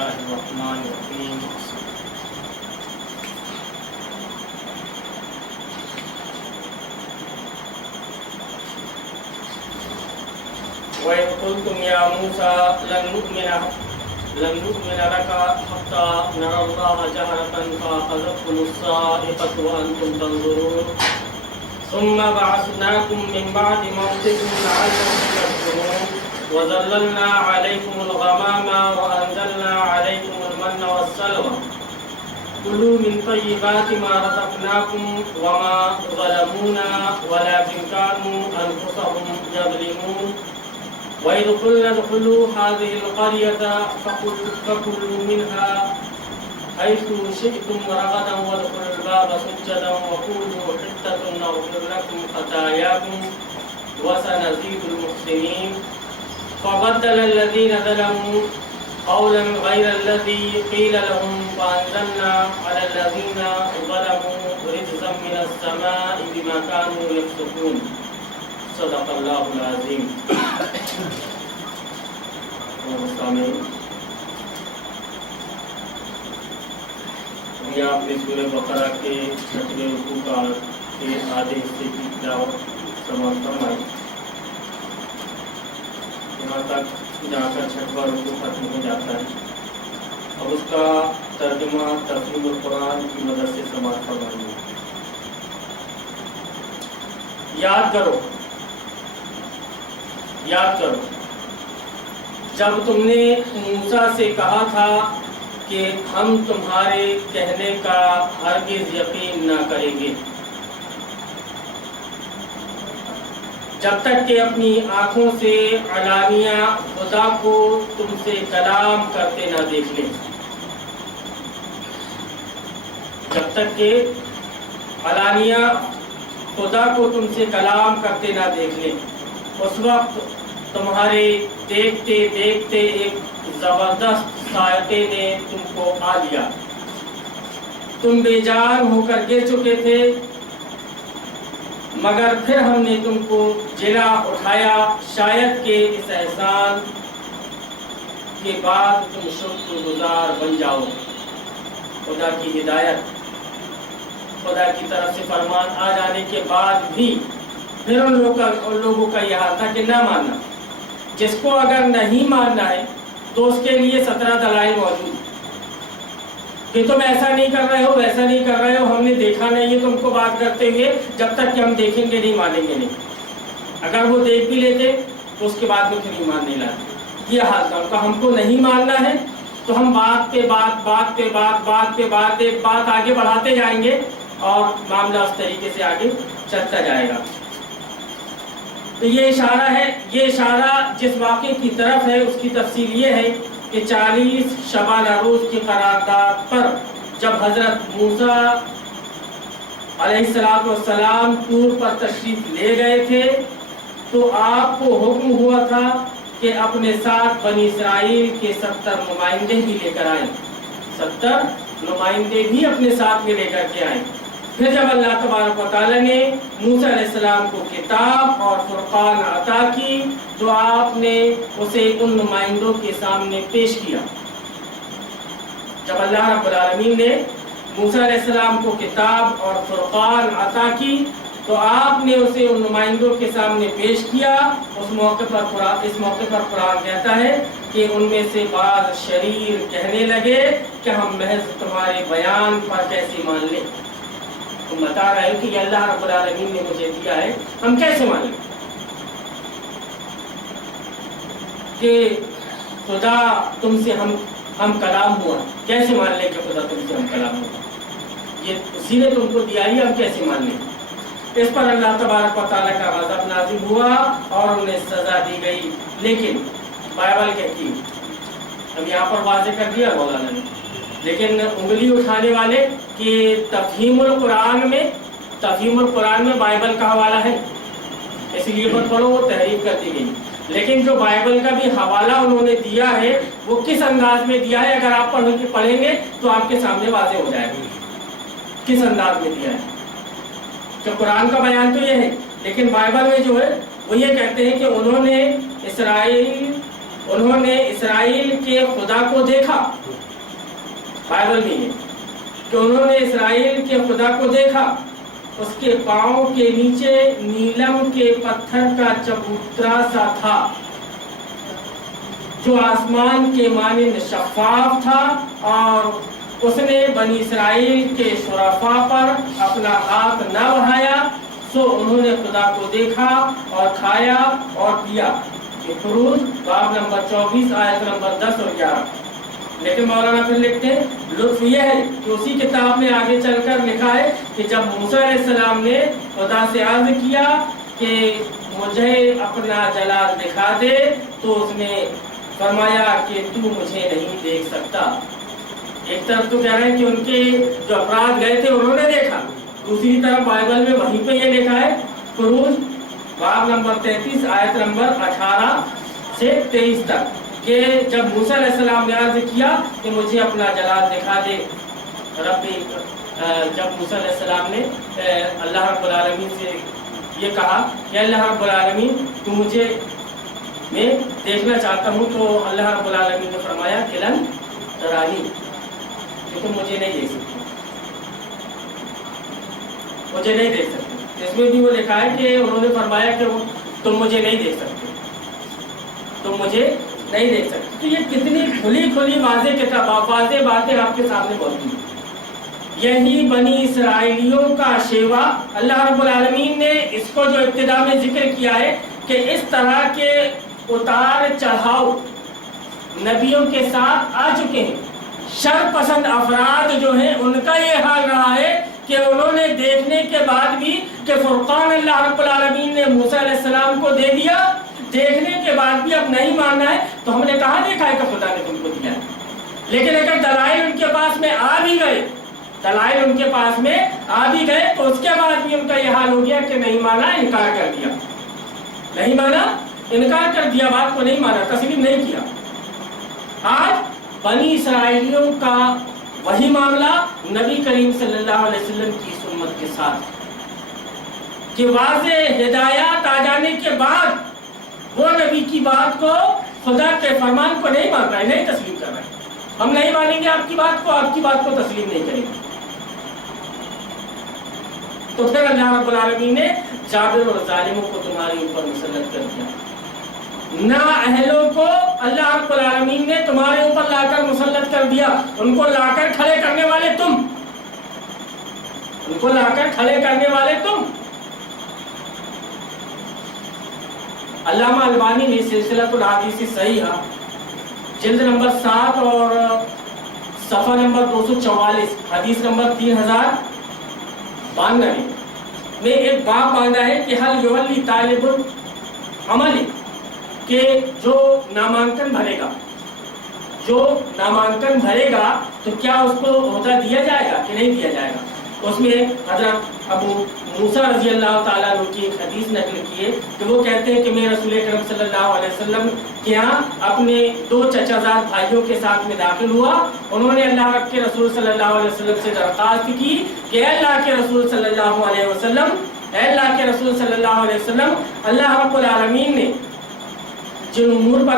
الله الرحمن الرحيم وإذ قلتم يا موسى لن نؤمن لك حتى نرى الله جهرة فأخذتكم الصاعقة وأنتم تنظرون ثم بعثناكم من بعد موتكم لعلكم تذكرون وظللنا عليكم الغمام وأنزلنا عليكم المن والسلوى كلوا من طيبات ما رزقناكم وما ظلمونا ولكن كانوا أنفسهم يظلمون وإذ قلنا ادخلوا هذه القرية فكلوا منها حيث شئتم رغدا وادخلوا الباب سجدا وقولوا حتة نغفر لكم خطاياكم وسنزيد المحسنين فبدل الذين ظلموا قولا غير الذي قيل لهم فأنزلنا على الذين ظلموا رجزا من السماء بما كانوا يفسقون صدق اللہ العظیم. ابھی آپ نے سورہ بقرہ کے 6ویں رکوع کا کے آدھے حصے کی تلاوت سماعت فرمائی. یہاں تک جہاں کا 6واں رکوع ختم ہو جاتا ہے. اب اس کا ترجمہ تفسیر القرآن کی مدد سے سماعت فرمائیں. یاد کرو جب تم نے موسیٰ سے کہا تھا کہ ہم تمہارے کہنے کا ہرگز یقین نہ کریں گے جب تک کہ اپنی آنکھوں سے علانیہ خدا کو تم سے کلام کرتے نہ دیکھ لیں. جب تک کہ علانیہ خدا کو تم سے کلام کرتے نہ دیکھ لیں. اس وقت تمہارے دیکھتے دیکھتے ایک زبردست صاعقے نے تم کو آ لیا. تم بے جان ہو کر گر چکے تھے مگر پھر ہم نے تم کو جلا اٹھایا شاید کہ اس احسان کے بعد تم شکر گزار بن جاؤ. خدا کی ہدایت خدا کی طرف سے فرمان آ جانے کے بعد بھی پھر ان لوگوں کا یہ حال تھا کہ نہ ماننا. جس کو اگر نہیں ماننا ہے تو اس کے لیے 17 دلائل موجود کہ تم ایسا نہیں کر رہے ہو ویسا نہیں کر رہے ہو. ہم نے دیکھا نہیں ہے تم کو بات کرتے ہوئے. جب تک کہ ہم دیکھیں گے نہیں مانیں گے نہیں. اگر وہ دیکھ بھی لیتے تو اس کے بعد میں پھر ایمان نہیں لاتے. یہ حال تھا ان کا. ہم کو نہیں ماننا ہے تو ہم بات پہ بات ایک بات آگے بڑھاتے جائیں گے اور معاملہ اس طریقے سے آگے چلتا جائے گا. تو یہ اشارہ جس واقعے کی طرف ہے اس کی تفصیل یہ ہے کہ 40 شبانہ روز کی قرارداد پر جب حضرت موسیٰ علیہ السلام طور پر تشریف لے گئے تھے تو آپ کو حکم ہوا تھا کہ اپنے ساتھ بنی اسرائیل کے 70 نمائندے بھی لے کر آئیں. 70 نمائندے بھی اپنے ساتھ میں لے کر کے آئیں. پھر جب اللہ تبارک و تعالیٰ نے موسیٰ علیہ السلام کو کتاب اور فرقان عطا کی تو آپ نے اسے ان نمائندوں کے سامنے پیش کیا. جب اللہ رب العالمین نے موسیٰ علیہ السلام کو کتاب اور فرقان عطا کی تو آپ نے اسے ان نمائندوں کے سامنے پیش کیا. اس موقع پر قرآن کہتا ہے کہ ان میں سے بعض شریر کہنے لگے کہ ہم محض تمہارے بیان پر کیسے مان لیں. تم بتا رہے ہو کہ یہ اللہ رب العالمین نے مجھے دیا ہے ہم کیسے مان لیں کہ خدا تم سے ہم کلام ہوا. کیسے مان لیں کہ خدا تم سے ہم کلام ہوا. یہ اسی نے تم کو دیا ہی ہم کیسے مان لیں. اس پر اللہ تبارک و تعالیٰ کا غضب نازل ہوا اور انہیں سزا دی گئی. لیکن بائبل کہتی اب یہاں پر واضح کر دیا مولانا نے لیکن انگلی اٹھانے والے کہ تفہیم القرآن میں بائبل کا حوالہ ہے اس لیے مت پڑھو وہ تحریف کر دی گئی. لیکن جو بائبل کا بھی حوالہ انہوں نے دیا ہے وہ کس انداز میں دیا ہے اگر آپ پڑھیں گے تو آپ کے سامنے واضح ہو جائے گا کس انداز میں دیا ہے. کہ قرآن کا بیان تو یہ ہے لیکن بائبل میں جو ہے وہ یہ کہتے ہیں کہ انہوں نے اسرائیل کے خدا کو دیکھا بائبل میں یہ کہ انہوں نے اسرائیل کے خدا کو دیکھا، اس کے پاؤں کے نیچے نیلم کے پتھر کا چبوترا سا تھا جو آسمان کے مانند شفاف تھا، اور اس نے بنی اسرائیل کے شرفاء پر اپنا ہاتھ نہ بڑھایا، سو انہوں نے خدا کو دیکھا اور کھایا اور پیا۔ یہ خروج باب نمبر 24 آیت نمبر 10 اور 11۔ لیکن مولانا پھر لکھتے ہیں لطف یہ ہے کہ اسی کتاب میں آگے چل کر لکھا ہے کہ جب موسیٰ علیہ السلام نے خدا سے عرض کیا کہ مجھے اپنا جلال دکھا دے، تو اس نے فرمایا کہ تو مجھے نہیں دیکھ سکتا۔ ایک طرف تو کہہ رہے ہیں کہ ان کے جو افراد گئے تھے انہوں نے دیکھا، دوسری طرف بائبل میں وہیں پہ یہ لکھا ہے خروج باب نمبر 33 آیت نمبر 18 سے 23 تک کہ جب موسیٰ علیہ السلام نے عرض کیا کہ مجھے اپنا جلال دکھا دے ربی، جب موسیٰ علیہ السلام نے اللہ رب العالمین سے یہ کہا کہ اللہ رب العالمین تو مجھے میں دیکھنا چاہتا ہوں، تو اللہ رب العالمین نے فرمایا کہ لن ترانی، کہ تم مجھے نہیں دیکھ سکتے، مجھے نہیں دیکھ سکتے۔ اس میں بھی وہ لکھا ہے کہ انہوں نے فرمایا کہ تم مجھے نہیں دیکھ سکتے، تم مجھے نہیں دیکھ سکتے۔ تو یہ کتنی کھلی کھلی واضح کتاب، واضح باتیں آپ کے سامنے موجود ہیں۔ یہی بنی اسرائیلیوں کا شیوا اللہ رب العالمین نے اس کو جو ابتدا میں ذکر کیا ہے کہ اس طرح کے اتار چڑھاؤ نبیوں کے ساتھ آ چکے ہیں۔ شر پسند افراد جو ہیں ان کا یہ حال رہا ہے کہ انہوں نے دیکھنے کے بعد بھی کہ فرقان اللہ رب العالمین نے موسیٰ علیہ السلام کو دے دیا، دیکھنے کے بعد بھی اب نہیں ماننا ہے، تو ہم نے کہاں دیکھا ہے کہ خدا نے تم کو دیا ہے؟ لیکن اگر دلائل ان کے پاس میں آ بھی گئے، دلائل ان کے پاس میں آ بھی گئے، تو اس کے بعد بھی ان کا یہ حال ہو گیا کہ نہیں مانا، انکار کر دیا، نہیں مانا، انکار کر دیا، بات کو نہیں مانا، تسلیم نہیں کیا۔ آج بنی اسرائیلیوں کا وہی معاملہ نبی کریم صلی اللہ علیہ وسلم کی سنت کے ساتھ کہ واضح ہدایات آ جانے کے بعد وہ نبی کی بات کو، خدا کے فرمان کو نہیں مان رہے، نہیں تسلیم کر رہے۔ ہم نہیں مانیں گے آپ کی بات کو، آپ کی بات کو تسلیم نہیں کریں گے۔ تو پھر اللہ رب العالمین نے جابر اور ظالموں کو تمہارے اوپر مسلط کر دیا، نا اہلوں کو اللہ رب العالمین نے تمہارے اوپر لا کر مسلط کر دیا، ان کو لا کر کھڑے کرنے والے تم، ان کو لا کر کھڑے کرنے والے تم۔ علامہ البانی نے سلسلۃ الاحادیث الصحیحہ جلد نمبر 7 اور صفحہ نمبر 244 حدیث نمبر 3092 میں ایک باب باندھا ہے کہ حل یولی طالب العمل، کہ جو نامانکن بھرے گا، جو نامانکن بھرے گا تو کیا اس کو عہدہ دیا جائے گا کہ نہیں دیا جائے گا؟ اس میں حضرت ابو موسیٰ رضی اللہ تعالیٰ عنہ کی ایک حدیث نقل کی ہے کہ وہ کہتے ہیں کہ میں رسول اکرم صلی اللہ علیہ وسلم کے یہاں اپنے 2 چچا زاد بھائیوں کے ساتھ میں داخل ہوا، انہوں نے اللہ کے رسول صلی اللہ علیہ وسلم سے درخواست کی کہ اے اللہ کے رسول صلی اللہ علیہ وسلم، اے اللہ کے رسول صلی اللہ علیہ وسلم، اللہ رب العالمین نے جن امور پر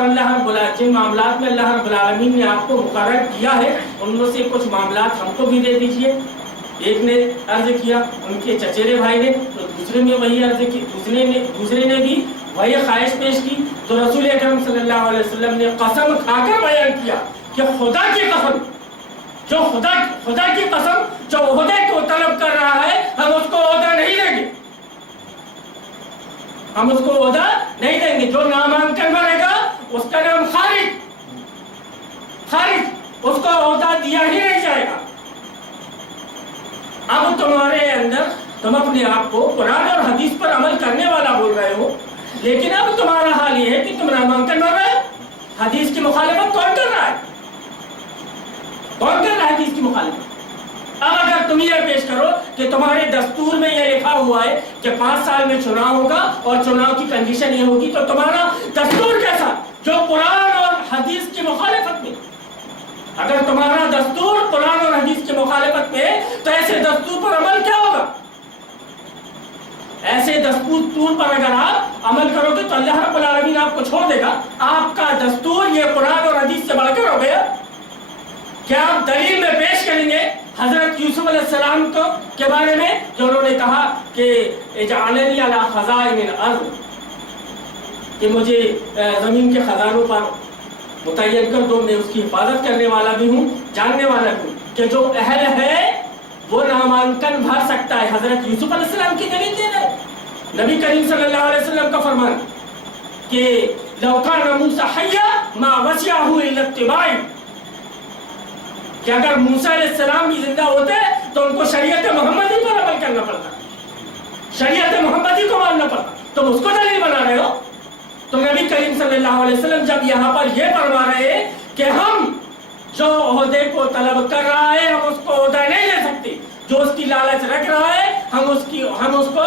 جن معاملات میں اللہ رب العالمین نے آپ کو مقرر کیا ہے، ان میں سے کچھ معاملات ہم کو بھی دے دیجئے۔ ایک نے عرض کیا، ان کے چچیرے بھائی نے، تو دوسرے نے وہی عرض کی، دوسرے نے بھی وہی خواہش پیش کی، تو رسول اکرم صلی اللہ علیہ وسلم نے قسم کھا کر بیان کیا کہ خدا کی قسم، جو خدا کی قسم جو عہدے کو طلب کر رہا ہے، ہم اس کو عہدہ نہیں دیں گے، ہم اس کو عہدہ نہیں دیں گے۔ جو نامانکن بنے گا اس کا نام خارج، اس کو عہدہ دیا ہی نہیں جائے گا۔ اب تمہارے اندر تم اپنے آپ کو قرآن اور حدیث پر عمل کرنے والا بول رہے ہو، لیکن اب تمہارا حال یہ ہے کہ تم نامانکن بن رہے ہو۔ حدیث کی مخالفت کون کر رہا ہے؟ کون کر رہا ہے حدیث کی مخالفت؟ اب اگر تم یہ پیش کرو کہ تمہارے دستور میں یہ لکھا ہوا ہے کہ 5 سال میں چناؤ ہوگا اور چناؤ کی کنڈیشن یہ ہوگی، تو تمہارا دستور کیسا جو قرآن اور حدیث کی مخالفت میں؟ اگر تمہارا دستور قرآن اور حدیث کی مخالفت میں ہے تو ایسے دستور پر عمل کیا ہوگا؟ ایسے دستور پر اگر آپ عمل کرو گے تو اللہ رب العالمین آپ کو چھوڑ دے گا۔ آپ کا دستور یہ قرآن اور حدیث سے بڑھ کر ہو گیا کہ آپ دلیل میں پیش حضرت یوسف علیہ السلام کو کے بارے میں جو انہوں نے کہا کہ اجعلنی علی خزائن الارض، کہ مجھے زمین کے خزانوں پر متعین کر دو، میں اس کی حفاظت کرنے والا بھی ہوں، جاننے والا بھی ہوں کہ جو اہل ہے وہ ناممکن بھر سکتا ہے۔ حضرت یوسف علیہ السلام کی دلیل دے رہے نبی کریم صلی اللہ علیہ وسلم کا فرمان کہ لو کان موسیٰ حیا ما وسعہ الا اتباعی، کہ اگر موسیٰ علیہ السلام بھی زندہ ہوتے تو ان کو شریعت محمدی پر عمل کرنا پڑتا، شریعت محمدی کو ماننا پڑتا، تم اس کو دلیل بنا رہے ہو۔ تو نبی کریم صلی اللہ علیہ وسلم جب یہاں پر یہ فرما رہے ہیں کہ ہم جو عہدے کو طلب کر رہا ہے ہم اس کو عہدہ نہیں لے سکتے، جو اس کی لالچ رکھ رہا ہے ہم اس کو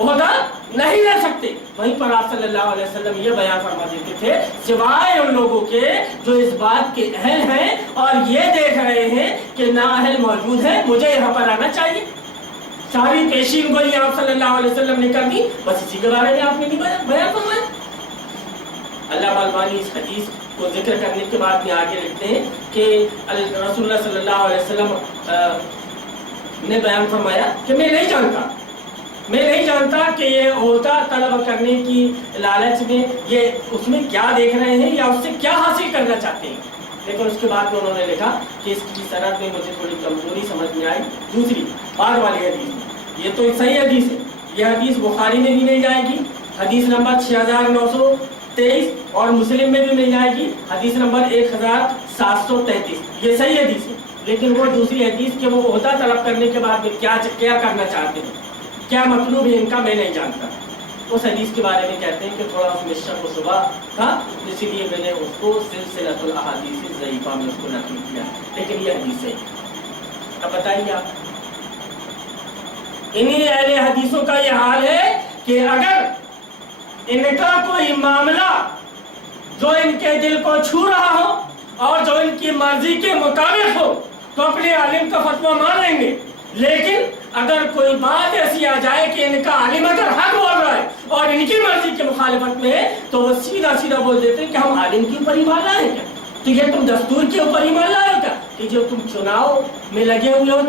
عہدہ نہیں لے سکتے، وہیں پر آپ صلی اللہ علیہ وسلم یہ بیان فرما دیتے تھے سوائے ان لوگوں کے جو اس بات کے اہل ہیں اور یہ دیکھ رہے ہیں کہ نااہل موجود ہے، مجھے یہاں پر آنا چاہیے۔ ساری پیشین گوئی آپ صلی اللہ علیہ وسلم نے کر دی، بس اسی کے بارے میں آپ نے بھی بیان فرمایا۔ علامہ البانی اس حدیث کو ذکر کرنے کے بعد میں آگے لکھتے ہیں کہ رسول اللہ صلی اللہ علیہ وسلم نے بیان فرمایا کہ میں نہیں جانتا کہ یہ عہدہ طلب کرنے کی لالچ میں یہ اس میں کیا دیکھ رہے ہیں یا اس سے کیا حاصل کرنا چاہتے ہیں، لیکن اس کے بعد میں انہوں نے لکھا کہ اس کی سند میں مجھے تھوڑی کمزوری سمجھ میں آئی۔ دوسری بعد والی حدیث، یہ تو ایک صحیح حدیث ہے، یہ حدیث بخاری میں بھی مل جائے گی، حدیث نمبر 6923 اور مسلم میں بھی مل جائے گی، حدیث نمبر 1733، یہ صحیح حدیث ہے۔ لیکن وہ دوسری حدیث کہ وہ عہدہ طلب کرنے کے بعد میں کیا کرنا چاہتے ہیں، کیا مطلوب ہے ان کا، میں نہیں جانتا۔ اس حدیث کے بارے میں کہتے ہیں کہ تھوڑا اس میں شک و شبہ تھا، اسی لیے میں نے اس کو سلسلۃ الاحادیث ضعیفہ میں اس کو نقل کیا، لیکن یہ حدیث ہے۔ اب بتائیے آپ، انہی اہل حدیثوں کا یہ حال ہے کہ اگر ان کا کوئی معاملہ جو ان کے دل کو چھو رہا ہو اور جو ان کی مرضی کے مطابق ہو تو اپنے عالم کا فتویٰ مان لیں گے، لیکن اگر کوئی بات ایسی آ جائے کہ ان کا عالم اگر حق بول رہا ہے اور ان کی مرضی کے مخالفت میں ہے تو وہ سیدھا بول دیتے ہیں کہ ہم عالم کے اوپر ایمان لائے ہیں کیا، تو یہ تم دستور کے اوپر ایمان لائے ہو کیا، کہ جو تم چناؤ میں لگے ہوئے ہو،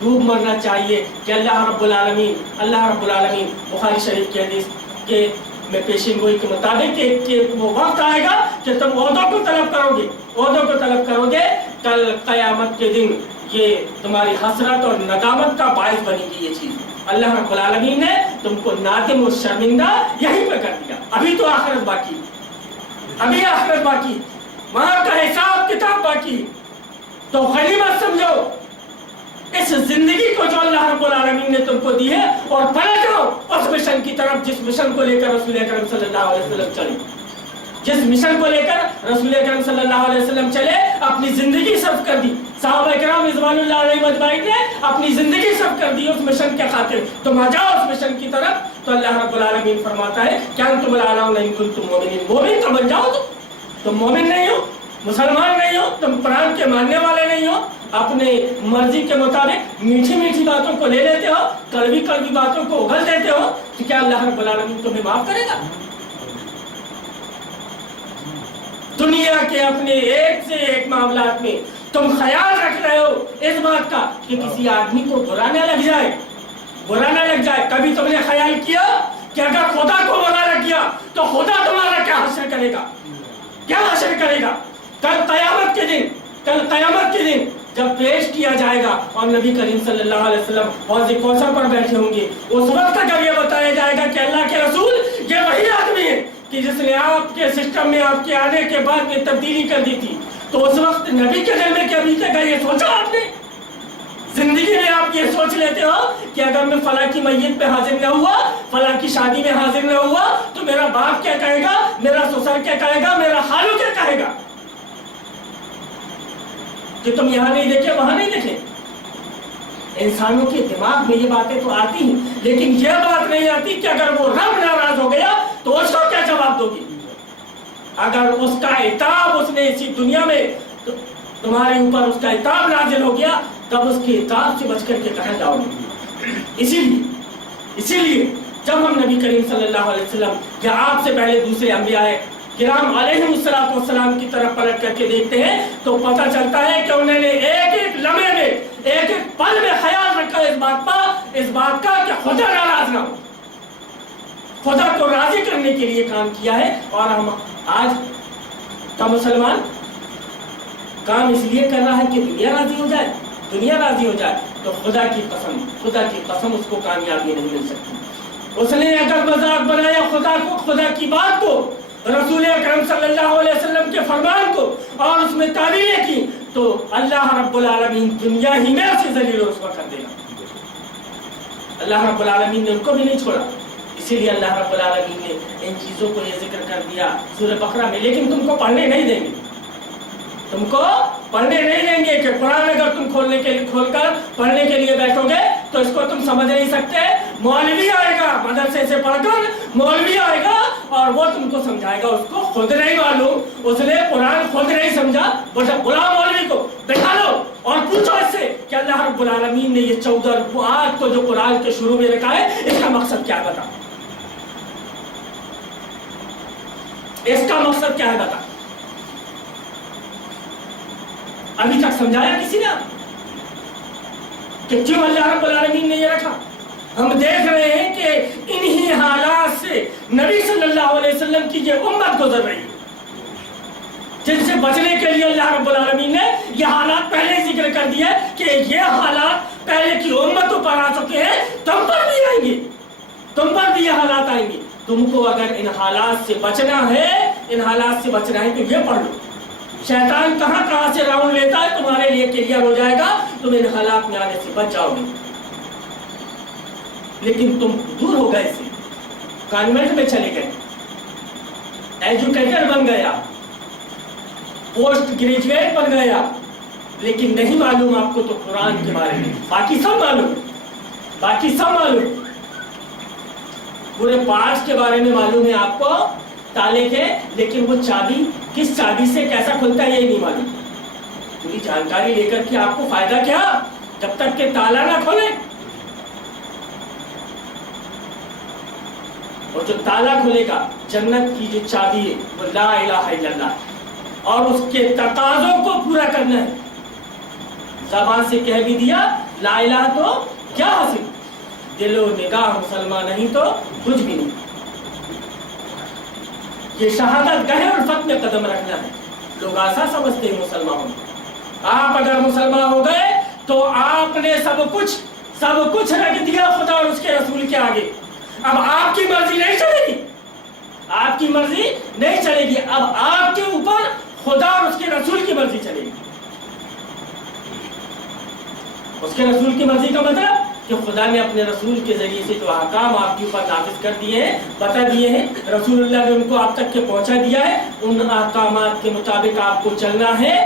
ڈوب مرنا چاہیے کہ اللہ رب العالمین بخاری شریف کی حدیث کہ میں پیشین گوئی کے مطابق کہ وہ وقت آئے گا کہ تم عہدوں کو طلب کرو گے، کل قیامت کے دن یہ تمہاری حسرت اور ندامت کا باعث بنے گی یہ چیز۔ اللہ رب العالمین نے تم کو نادم اور شرمندہ یہیں پہ کر دیا، ابھی تو آخرت باقی، وہاں کا حساب کتاب باقی، تو غنیمت سمجھو اس زندگی کو جو اللہ رب العالمین نے تم کو دی ہے اور پلٹ جاؤ اس مشن کی طرف جس مشن کو لے کر رسول اکرم صلی اللہ علیہ وسلم چلے، جس مشن کو لے کر رسول اکرم صلی اللہ علیہ وسلم چلے، اپنی زندگی صرف کر دی، صحابہ کرام رضوان اللہ علیہم اجمعین نے اپنی زندگی صرف کر دی اس مشن کے خاطر، تم آ جاؤ اس مشن کی طرف۔ تو اللہ رب العالمین فرماتا ہے کہ انتم الاعلون ان کنتم مؤمنین، مومن تو بن جاؤ، تم مومن نہیں ہو، مسلمان نہیں ہو، تم قرآن کے ماننے والے نہیں ہو، اپنے مرضی کے مطابق میٹھی باتوں کو لے لیتے ہو، کڑوی باتوں کو اگل دیتے ہو، تو کیا اللہ رب العالمین تمہیں معاف کرے گا؟ دنیا کے اپنے ایک سے ایک معاملات میں تم خیال رکھ رہے ہو اس بات کا کہ کسی آدمی کو برا نہ لگ جائے، کبھی تم نے خیال کیا کہ اگر خدا کو برا لگ گیا تو خدا تمہارا کیا حشر کرے گا؟ کل قیامت کے دن جب پیش کیا جائے گا اور نبی کریم صلی اللہ علیہ وسلم حوض کوثر پر بیٹھے ہوں گے، اس وقت تک یہ بتایا جائے گا کہ اللہ کے رسول یہ وہی آدمی ہے کہ جس نے آپ کے سسٹم میں آپ کے آنے کے بعد میں تبدیلی کر دی تھی۔ تو اس وقت نبی کے دل میں کیا بیتے گا یہ سوچا آپ نے؟ زندگی میں آپ یہ سوچ لیتے ہو کہ اگر میں فلاں کی میت پہ حاضر نہ ہوا، فلاں کی شادی میں حاضر نہ ہوا تو میرا باپ کیا کہے گا، میرا سسر کیا کہے گا، میرا خالو کیا کہے گا؟ کہ تم یہاں نہیں دیکھے وہاں نہیں دیکھے۔ انسانوں کے دماغ میں یہ باتیں تو آتی ہیں، لیکن یہ بات نہیں آتی کہ اگر وہ رب ناراض ہو گیا تو اس کو کیا جواب دو گی؟ اگر اس کا عتاب اس نے اسی دنیا میں تمہارے اوپر اس کا عتاب نازل ہو گیا تب اس کے عتاب سے بچ کر کے کہاں جاؤ گے؟ اسی لیے جب ہم نبی کریم صلی اللہ علیہ وسلم یا آپ سے پہلے دوسرے انبیاء کرام علیہم کی طرف پلٹ کر کے دیکھتے ہیں تو پتہ چلتا ہے کہ انہوں نے ایک ایک لمحے میں ایک ایک پل میں خیال رکھا اس بات کا کہ خدا ناراض نہ ہو، خدا کو راضی کرنے کے لیے کام کیا ہے۔ اور ہم آج کا مسلمان کام اس لیے کر رہا ہے کہ دنیا راضی ہو جائے، دنیا راضی ہو جائے، تو خدا کی قسم اس کو کامیابی نہیں مل سکتی۔ اس نے اگر مذاق بنایا خدا کو، خدا کی بات کو، رسول اکرم صلی اللہ علیہ وسلم کے فرمان کو، اور اس میں تعبیریں کی، تو اللہ رب العالمین دنیا ہی میں اسے ذلیل و رسوا کر دے گا۔ اللہ رب العالمین نے ان کو بھی نہیں چھوڑا، اسی لیے اللہ رب العالمین نے ان چیزوں کو یہ ذکر کر دیا سورہ بقرہ میں۔ لیکن تم کو پڑھنے نہیں دیں گے، تم کو پڑھنے نہیں دیں گے کہ قرآن اگر تم کھول کر پڑھنے کے لیے بیٹھو گے تو اس کو تم سمجھ نہیں سکتے۔ مولوی آئے گا مدرسے سے پڑھ کر، مولوی آئے گا اور وہ تم کو سمجھائے گا، اس کو خود نہیں معلوم، اس نے قرآن خود نہیں سمجھا، بلا مولوی کو بٹھا لو اور پوچھو اس سے کہ اللہ رب العالمین نے یہ 14 رکوعات کو جو قرآن کے شروع میں رکھا ہے اس کا مقصد کیا ہے بتا، اس کا مقصد کیا ہے بتا۔ ابھی تک سمجھایا کسی نے کہ کیوں اللہ رب العالمین نے یہ رکھا؟ ہم دیکھ رہے ہیں کہ انہی حالات سے نبی صلی اللہ علیہ وسلم کی یہ امت گزر رہی ہے، جن سے بچنے کے لیے اللہ رب العالمین نے یہ حالات پہلے ذکر کر دیا کہ یہ حالات پہلے کی امتوں پر آ چکے ہیں، تم پر بھی آئیں گے، تم پر بھی یہ حالات آئیں گے۔ تم کو اگر ان حالات سے بچنا ہے تو یہ پڑھ لو۔ شیطان کہاں سے راؤنڈ لیتا ہے تمہارے لیے کلیئر ہو جائے گا، تم ان حالات میں آنے سے بچ جاؤ گے۔ لیکن تم دور ہو گئے سے، کانوینٹ میں چلے گئے، ایجوکیٹر بن گیا، پوسٹ گریجویٹ بن گیا، لیکن نہیں معلوم آپ کو تو قرآن کے بارے میں، باقی سب معلوم، پورے پارٹس کے بارے میں معلوم ہے آپ کو، تالے کے، لیکن وہ چابی کس چابی سے کیسا کھلتا ہے یہ نہیں معلوم۔ پوری جانکاری لے کر کے آپ کو فائدہ کیا جب تک کہ تالا نہ کھولے؟ اور جو تالا کھلے گا جنت کی جو چابی ہے وہ لا الہ الا اللہ، اور اس کے تقاضوں کو پورا کرنا ہے۔ زبان سے کہہ بھی دیا لا الہ تو کیا حاصل، دل و نگاہ مسلمان نہیں تو کچھ بھی نہیں۔ یہ شہادت گہر الفت میں قدم رکھنا ہے۔ لوگ آسان سمجھتے ہیں مسلمان، آپ اگر مسلمان ہو گئے تو آپ نے سب کچھ رکھ دیا خدا اور اس کے رسول کے آگے۔ اب آپ کی مرضی نہیں چلے گی، آپ کی مرضی نہیں چلے گی، اب آپ کے اوپر خدا اور اس کے رسول کی مرضی چلے گی۔ اس کے رسول کی مرضی کا مطلب کہ خدا نے اپنے رسول کے ذریعے سے جو احکام آپ کے اوپر نافذ کر دیے ہیں، بتا دیے ہیں، رسول اللہ نے ان کو آپ تک کے پہنچا دیا ہے، ان احکامات کے مطابق آپ کو چلنا ہے،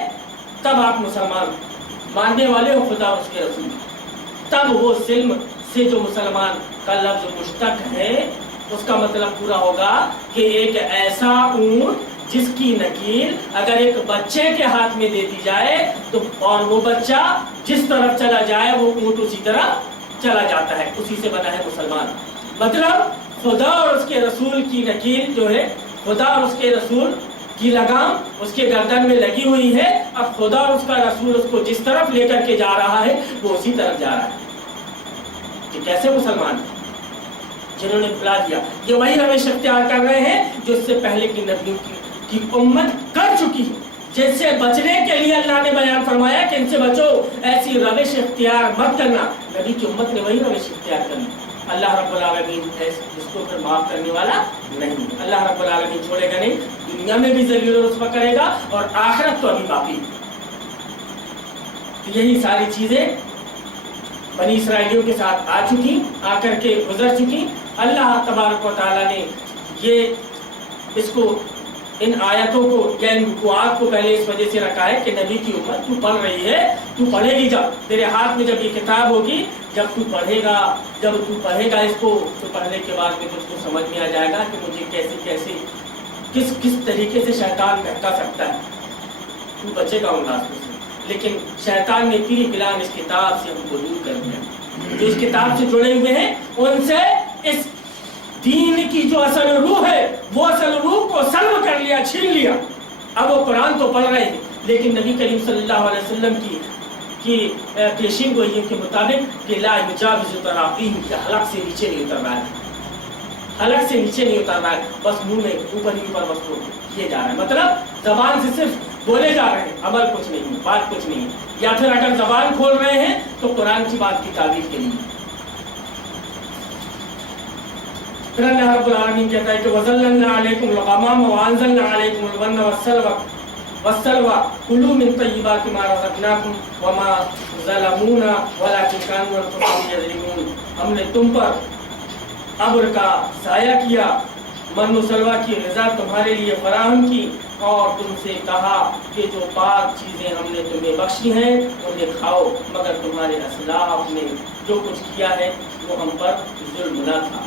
تب آپ مسلمان ماننے والے ہو خدا اور اس کے رسول۔ تب وہ سلم سے جو مسلمان کا لفظ مشتق ہے اس کا مطلب پورا ہوگا کہ ایک ایسا اونٹ جس کی نکیل اگر ایک بچے کے ہاتھ میں دے دی جائے تو اور وہ بچہ جس طرف چلا جائے وہ اونٹ اسی طرح چلا جاتا ہے، اسی سے بنا ہے مسلمان۔ مطلب خدا اور اس کے رسول کی نکیل جو ہے، خدا اور اس کے رسول کی لگام اس کے گردن میں لگی ہوئی ہے، اب خدا اور اس کا رسول اس کو جس طرف لے کر کے جا رہا ہے وہ اسی طرف جا رہا ہے۔ کہ کیسے مسلمان ہیں جنہوں نے بلا دیا، یہ وہی روش اختیار کر رہے ہیں جو اس سے پہلے کی نبیوں کی امت کر چکی ہے، جس سے بچنے کے لیے اللہ نے بیان فرمایا کہ ان سے بچو، ایسی روش اختیار مت کرنا۔ نبی کی امت نے وہی روش اختیار کرنا۔ اللہ رب العالمین اس کو پھر معاف کرنے والا نہیں، اللہ رب العالمین چھوڑے گا نہیں، دنیا میں بھی ذلیل و رسوا کرے گا اور آخرت تو ابھی باقی۔ یہی ساری چیزیں بنی اسرائیلیوں کے ساتھ آ چکی، آ کر کے گزر چکی۔ اللہ تبارک و تعالیٰ نے یہ اس کو ان آیتوں کو یا ان رکوعات کو پہلے اس وجہ سے رکھا ہے کہ نبی کی امت تو پڑھ رہی ہے، تو پڑھے گی، جب تیرے ہاتھ میں جب یہ کتاب ہوگی، جب تو پڑھے گا اس کو، تو پڑھنے کے بعد میں تجھ کو سمجھ میں آ جائے گا کہ مجھے کیسے کس طریقے سے شیطان بہکا سکتا ہے، تو بچے گا ان راستوں سے۔ لیکن شیطان نے پیر پلان اس کتاب سے ہم کو دور کر دیا۔ جو اس کتاب سے جڑے ہوئے ہیں ان سے اس دین کی جو اصل روح ہے وہ اصل روح کو سلب کر لیا، چھین لیا۔ اب وہ قرآن تو پڑھ رہے ہیں لیکن نبی کریم صلی اللہ علیہ وسلم کی پیشین گوئی کے مطابق کہ لا یجاوز تراقیہم، کہ حلق سے نیچے نہیں اتر رہا ہے، حلق سے نیچے نہیں اتر رہا ہے، بس منہ میں اوپر ہی اوپر بس کیے جا رہا ہے، مطلب زبان سے صرف بولے جا رہے ہیں، عمل کچھ نہیں، بات کچھ نہیں، یا پھر اگر زبان کھول رہے ہیں تو قرآن کی بات کی تعبیر کے لیے۔ پھر اللہ رب العالمین کہتا ہے کہ وَظَلَّلْنَا عَلَيْكُمُ الْغَمَامَ وَأَنزَلْنَا عَلَيْكُمُ الْمَنَّ وَالسَّلْوَىٰ كُلُوا مِن طَيِّبَاتِ مَا رَزَقْنَاكُمْ وَمَا ظَلَمُونَا وَلَٰكِن كَانُوا أَنفُسَهُمْ يَظْلِمُونَ، ہم نے تم پر ابر کا سایہ کیا، من و سلوہ کی غذا تمہارے لیے فراہم کی، اور تم سے کہا کہ جو پاک چیزیں ہم نے تمہیں بخشی ہیں انہیں کھاؤ، مگر تمہارے اسلاف نے جو کچھ کیا ہے وہ ہم پر ظلم نہ تھا،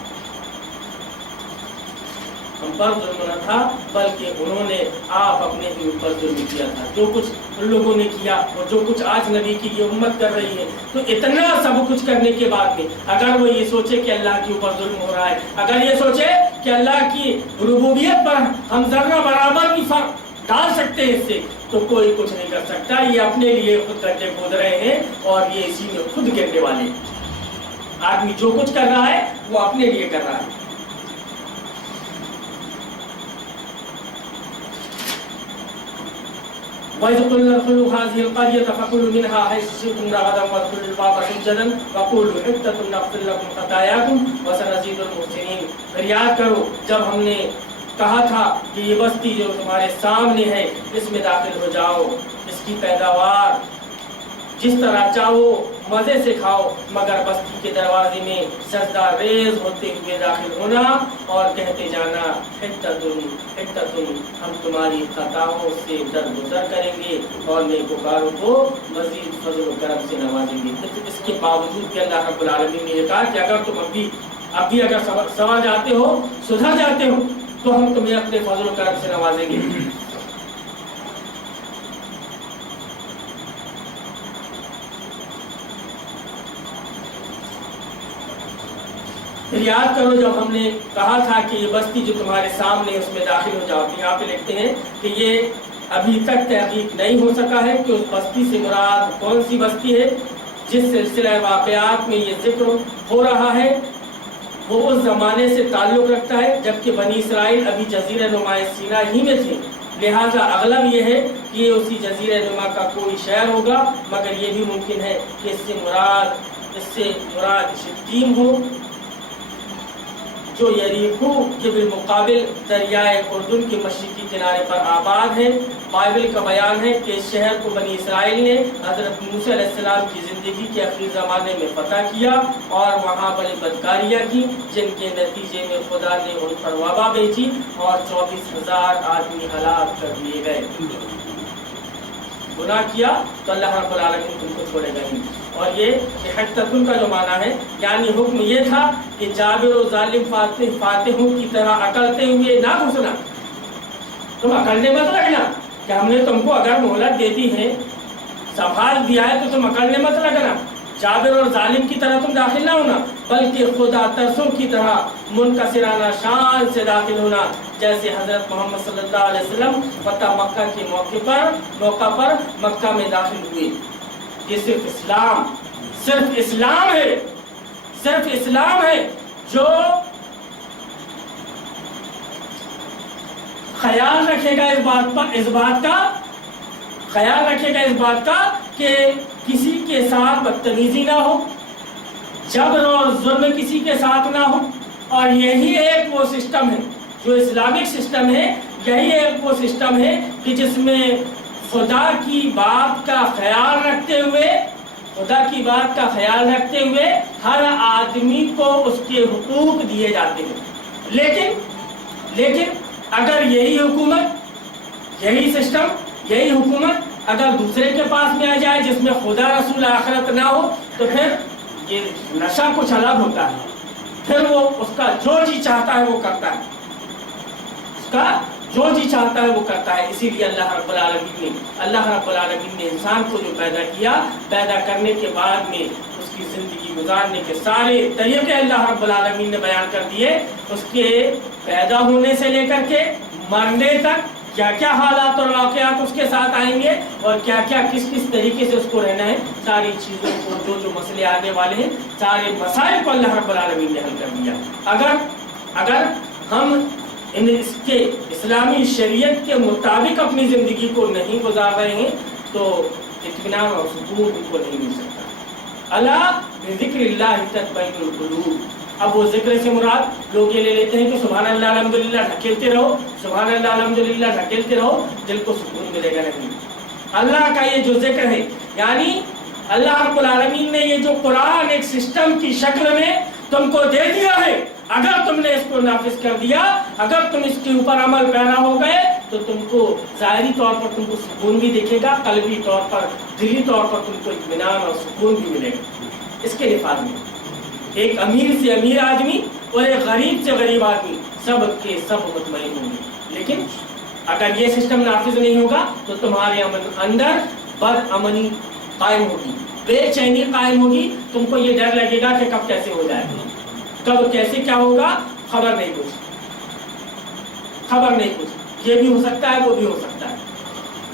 ہم پر ظلم نہ تھا بلکہ انہوں نے آپ اپنے ہی اوپر ظلم کیا تھا۔ جو کچھ ان لوگوں نے کیا اور جو کچھ آج نبی کی یہ امت کر رہی ہے، تو اتنا سب کچھ کرنے کے بعد میں اگر وہ یہ سوچے کہ اللہ کے اوپر ظلم ہو رہا ہے، اگر یہ سوچے کہ اللہ کی ربوبیت پر ہم ذرہ برابر کی فرق ڈال سکتے ہیں اس سے، تو کوئی کچھ نہیں کر سکتا۔ یہ اپنے لیے خود گڈھے کھود رہے ہیں اور یہ اسی میں خود گرنے والے ہیں۔ آدمی جو کچھ کر رہا ہے وہ اپنے لیے کر رہا ہے۔ وَإِذْ قُلْنَا ادْخُلُوا هَٰذِهِ الْقَرْيَةَ فَكُلُوا مِنْهَا حَيْثُ شِئْتُمْ رَغَدًا وَادْخُلُوا الْبَابَ سُجَّدًا وَقُولُوا حِطَّةٌ نَغْفِرْ لَكُمْ خَطَايَاكُمْ وَسَنَزِيدُ الْمُحْسِنِينَ۔ پھر یاد کرو جب ہم نے کہا تھا کہ یہ بستی جو تمہارے سامنے ہے اس میں داخل ہو جاؤ، اس کی پیداوار جس طرح چاہو مزے سے کھاؤ، مگر بستی کے دروازے میں سجدہ ریز ہوتے ہوئے داخل ہونا اور کہتے جانا حِطَّةٌ حِطَّةٌ، ہم تمہاری خطاؤں سے درگزر کریں گے اور نیکوکاروں کو مزید فضل و کرم سے نوازیں گے۔ اس کے باوجود کہ اللہ رب العالمین نے یہ کہا کہ اگر تم اب بھی اگر سمجھ جاتے ہو، سدھر جاتے ہو، تو ہم تمہیں اپنے فضل و کرم سے نوازیں گے۔ پھر یاد کرو جب ہم نے کہا تھا کہ یہ بستی جو تمہارے سامنے اس میں داخل ہو جاؤ، یہاں پہ لکھتے ہیں کہ یہ ابھی تک تحقیق نہیں ہو سکا ہے کہ اس بستی سے مراد کون سی بستی ہے۔ جس سلسلہ واقعات میں یہ ذکر ہو رہا ہے وہ اس زمانے سے تعلق رکھتا ہے جبکہ بنی اسرائیل ابھی جزیرہ نما سینا ہی میں تھے، لہٰذا اغلب یہ ہے کہ یہ اسی جزیرہ نما کا کوئی شہر ہوگا، مگر یہ بھی ممکن ہے کہ اس سے مراد شتیم ہو جو یریخو کے بالمقابل دریائے اردن کے مشرقی کنارے پر آباد ہے۔ بائبل کا بیان ہے کہ اس شہر کو بنی اسرائیل نے حضرت موسیٰ علیہ السلام کی زندگی کے آخری زمانے میں فتح کیا اور وہاں بڑی بدکاریاں کی، جن کے نتیجے میں خدا نے ان پر وبا بھیجی اور 24,000 آدمی ہلاک کر دیے گئے۔ گناہ کیا تو اللہ رب العالمین تم کو چھوڑے گا نہیں۔ اور یہ حِطَّةٌ کا جو معنی ہے یعنی حکم یہ تھا کہ جابر و ظالم فاتحوں کی طرح اکڑتے ہوئے نہ گھسنا، تم اکڑنے مت لگنا کہ ہم نے تم کو اگر مہلت دیتی ہے، سنبھال دیا ہے، تو تم اکڑنے مت لگنا، جابر اور ظالم کی طرح تم داخل نہ ہونا، بلکہ خدا ترسوں کی طرح منکسرانہ شان سے داخل ہونا، جیسے حضرت محمد صلی اللہ علیہ وسلم فتح مکہ کے موقع پر مکہ میں داخل ہوئے۔ یہ صرف اسلام ہے جو خیال رکھے گا اس بات کا کہ کسی کے ساتھ بدتمیزی نہ ہو، جبر اور ظلم کسی کے ساتھ نہ ہو، اور یہی ایک وہ سسٹم ہے جو اسلامک سسٹم ہے، یہی ایک وہ سسٹم ہے کہ جس میں خدا کی بات کا خیال رکھتے ہوئے ہر آدمی کو اس کے حقوق دیے جاتے ہیں۔ لیکن اگر یہی حکومت اگر دوسرے کے پاس میں آ جائے جس میں خدا رسول آخرت نہ ہو، تو پھر یہ نشہ کچھ الگ ہوتا ہے، پھر وہ اس کا جو جی چاہتا ہے وہ کرتا ہے، اسی لیے اللہ رب العالمین نے انسان کو جو پیدا کیا، پیدا کرنے کے بعد میں اس کی کی زندگی گزارنے کے سارے طریقے اللہ رب العالمین نے بیان کر دیے. اس کے پیدا ہونے سے لے کر کے مرنے تک کیا کیا حالات اور واقعات اس کے ساتھ آئیں گے اور کیا کیا کس طریقے سے اس کو رہنا ہے، ساری چیزوں کو جو مسئلے آنے والے ہیں سارے مسائل کو اللہ رب العالمین نے حل کر دیا. اگر ہم اس کے اسلامی شریعت کے مطابق اپنی زندگی کو نہیں گزار رہے ہیں تو اطمینان اور سکون ان کو نہیں مل سکتا. اللہ بذکر اللہ تطمئن القلوب. اب وہ ذکر سے مراد لوگ یہ لے لیتے ہیں کہ سبحان اللہ الحمدللہ ڈھکیلتے رہو، سبحان اللہ الحمدللہ ڈھکیلتے رہو، دل کو سکون ملے گا نہیں. اللہ کا یہ جو ذکر ہے، یعنی اللہ رب العالمین نے یہ جو قرآن ایک سسٹم کی شکل میں تم کو دے دیا ہے، اگر تم نے اس کو نافذ کر دیا، اگر تم اس کے اوپر عمل پیرا ہو گئے تو تم کو ظاہری طور پر تم کو سکون بھی دکھے گا، قلبی طور پر دلی طور پر تم کو اطمینان اور سکون بھی ملے گا. اس کے نفاذ میں ایک امیر سے امیر آدمی اور ایک غریب سے غریب آدمی سب کے سب مطمئن ہوں گے. لیکن اگر یہ سسٹم نافذ نہیں ہوگا تو تمہارے اندر بد امنی قائم ہوگی، بے چینی قائم ہوگی. تم کو یہ ڈر لگے گا کہ کب کیسے ہو جائے گا، کب کیسے کیا ہوگا، خبر نہیں کچھ، یہ بھی ہو سکتا ہے وہ بھی ہو سکتا ہے.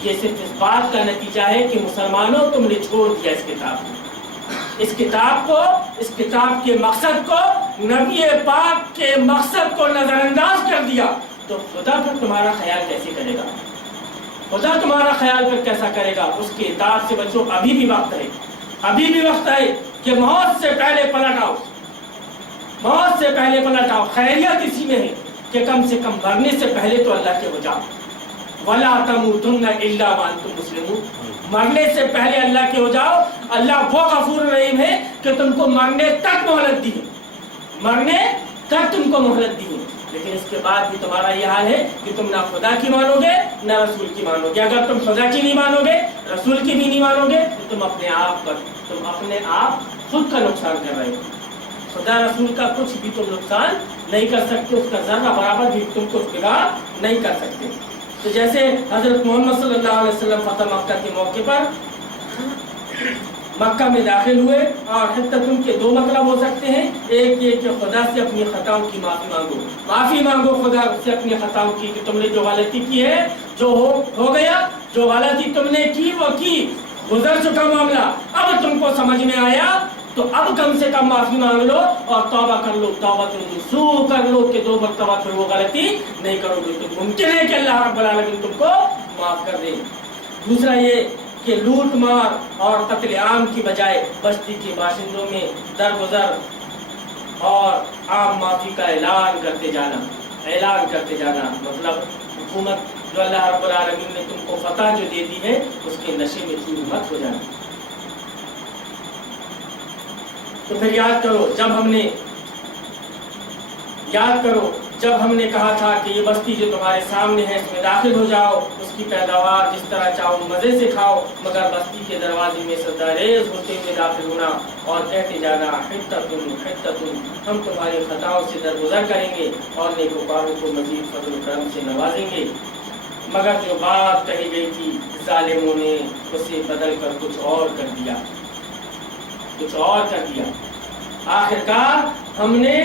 یہ صرف اس بات کا نتیجہ ہے کہ مسلمانوں تم نے چھوڑ دیا اس کتاب کو، اس کتاب کے مقصد کو، نبی پاک کے مقصد کو نظر انداز کر دیا. تو خدا پھر تمہارا خیال کیسے کرے گا؟ خدا تمہارا خیال پھر کیسا کرے گا؟ اس کی اطاعت سے بچو. ابھی بھی وقت ہے کہ موت سے پہلے پلٹ آؤ. خیریت اسی میں ہے کہ کم سے کم مرنے سے پہلے تو اللہ کے ہو جاؤ. وَلَا تَمُوتُنَّ إِلَّا وَأَنْتُمْ مُسْلِمُونَ. مرنے سے پہلے اللہ کے ہو جاؤ. اللہ وہ غفور رحیم ہے کہ تم کو مرنے تک مہلت دی ہے، لیکن اس کے بعد بھی تمہارا یہ حال ہے کہ تم نہ خدا کی مانو گے نہ رسول کی مانو گے. اگر تم خدا کی نہیں مانو گے، رسول کی بھی نہیں مانو گے تو تم اپنے آپ خود کا نقصان کر رہے ہو. خدا رسول کا کچھ بھی تم نقصان نہیں کر سکتے، اس کا ذرہ برابر بھی تم کو بگاڑ نہیں کر سکتے. تو جیسے حضرت محمد صلی اللہ علیہ وسلم فتح مکہ کے موقع پر مکہ میں داخل ہوئے، اور حتتن کے دو مطلب ہو سکتے ہیں. ایک یہ کہ خدا سے اپنی خطاؤں کی معافی مانگو خدا سے اپنی خطاؤں کی، کہ تم نے جو غلطی کی ہے، جو ہو گیا، جو غلطی تم نے کی وہ کی، گزر چکا معاملہ، اب تم کو سمجھ میں آیا تو اب کم سے کم معافی مانگ لو اور توبہ کر لو، توبۃ نصوح کر لو کہ 2 مرتبہ پھر وہ غلطی نہیں کرو گے. تو ممکن ہے کہ اللہ رب العالمین تم کو معاف کر دے. دوسرا یہ کہ لوٹ مار اور قتل عام کی بجائے بستی کے باشندوں میں درگزر اور عام معافی کا اعلان کرتے جانا. مطلب حکومت جو اللہ رب العالمین نے تم کو فتح جو دے دی ہے اس کے نشے میں چور مت ہو جانا. تو پھر یاد کرو جب ہم نے کہا تھا کہ یہ بستی جو تمہارے سامنے ہے اس میں داخل ہو جاؤ، اس کی پیداوار جس طرح چاہو مزے سے کھاؤ، مگر بستی کے دروازے میں سداریز ہوتے ہوئے داخل ہونا اور کہتے جانا حتتن، ہم تمہاری خطاؤں سے درگزر کریں گے اور نیکوکاروں کو مزید فضل و کرم سے نوازیں گے. مگر جو بات کہی گئی تھی ظالموں نے اسے بدل کر کچھ اور کر دیا. آخرکار ہم نے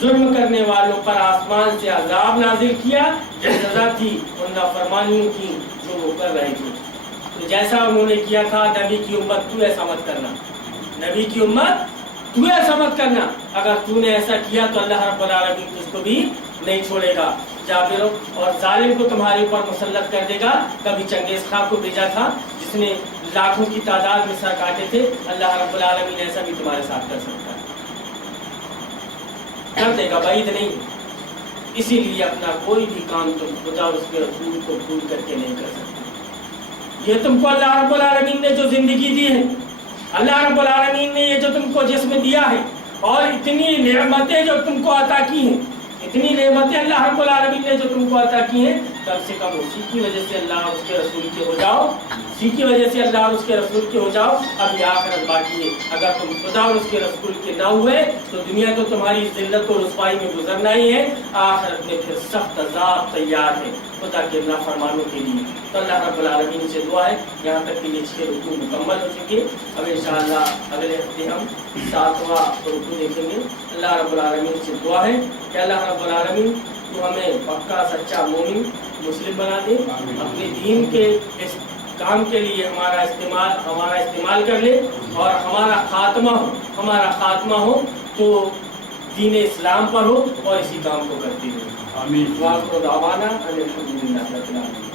ظلم کرنے والوں پر آسمان سے عذاب نازل کیا جو سزا تھی ان نافرمانیوں کی جو وہ کر رہے تھے. تو جیسا انہوں نے کیا تھا، نبی کی امت تو ایسا مت کرنا. اگر تو نے ایسا کیا تو اللہ رب العالمین اس کو بھی نہیں چھوڑے گا. جابر اور ظالم کو تمہارے اوپر مسلط کر دے گا. کبھی چنگیز خان کو بھیجا تھا جس نے لاکھوں کی تعداد میں سر کاٹے تھے. اللہ رب العالمین ایسا بھی تمہارے ساتھ کر سکتا ہے، کر دے گا، بعید نہیں. اسی لیے اپنا کوئی بھی کام تم خدا اور اس کے رسول کو بھول کر کے نہیں کر سکتے. یہ تم کو اللہ رب العالمین نے جو زندگی دی ہے، اللہ رب العالمین نے یہ جو تم کو جسم دیا ہے اور اتنی نعمتیں جو تم کو عطا کی ہیں، اتنی نعمتیں اللہ رب العالمین نے جو تم کو عطا کی ہیں، کم سے کم اسی کی وجہ سے اللہ اور اس کے رسول کے ہو جاؤ، اسی کی وجہ سے اللہ اور اس کے رسول کے ہو جاؤ. اب یہ آخرت باقی ہے. اگر تم خدا اور اس کے رسول کے نہ ہوئے تو دنیا تو تمہاری ذلت اور رسوائی میں گزرنا ہی ہے، آخرت میں پھر سخت عذاب تیار ہے خدا کے نافرمانوں کے لیے. تو اللہ رب العالمین سے دعا ہے. یہاں تک کہ یہ 6 رکوع مکمل ہو چکے. اب انشاءاللہ اگلے ہفتے ہم 7واں رکوع دیکھیں گے. اللہ رب العالمین سے دعا ہے کہ اللہ رب العالمین تو ہمیں پکا سچا مومن مسلم بنا دے، اپنے دین کے اس کام کے لیے ہمارا استعمال کر لے، اور ہمارا خاتمہ ہو تو دین اسلام پر ہو اور اسی کام کو کرتے ہوئے. آمین. دعوانا الحمدللہ رب العالمین.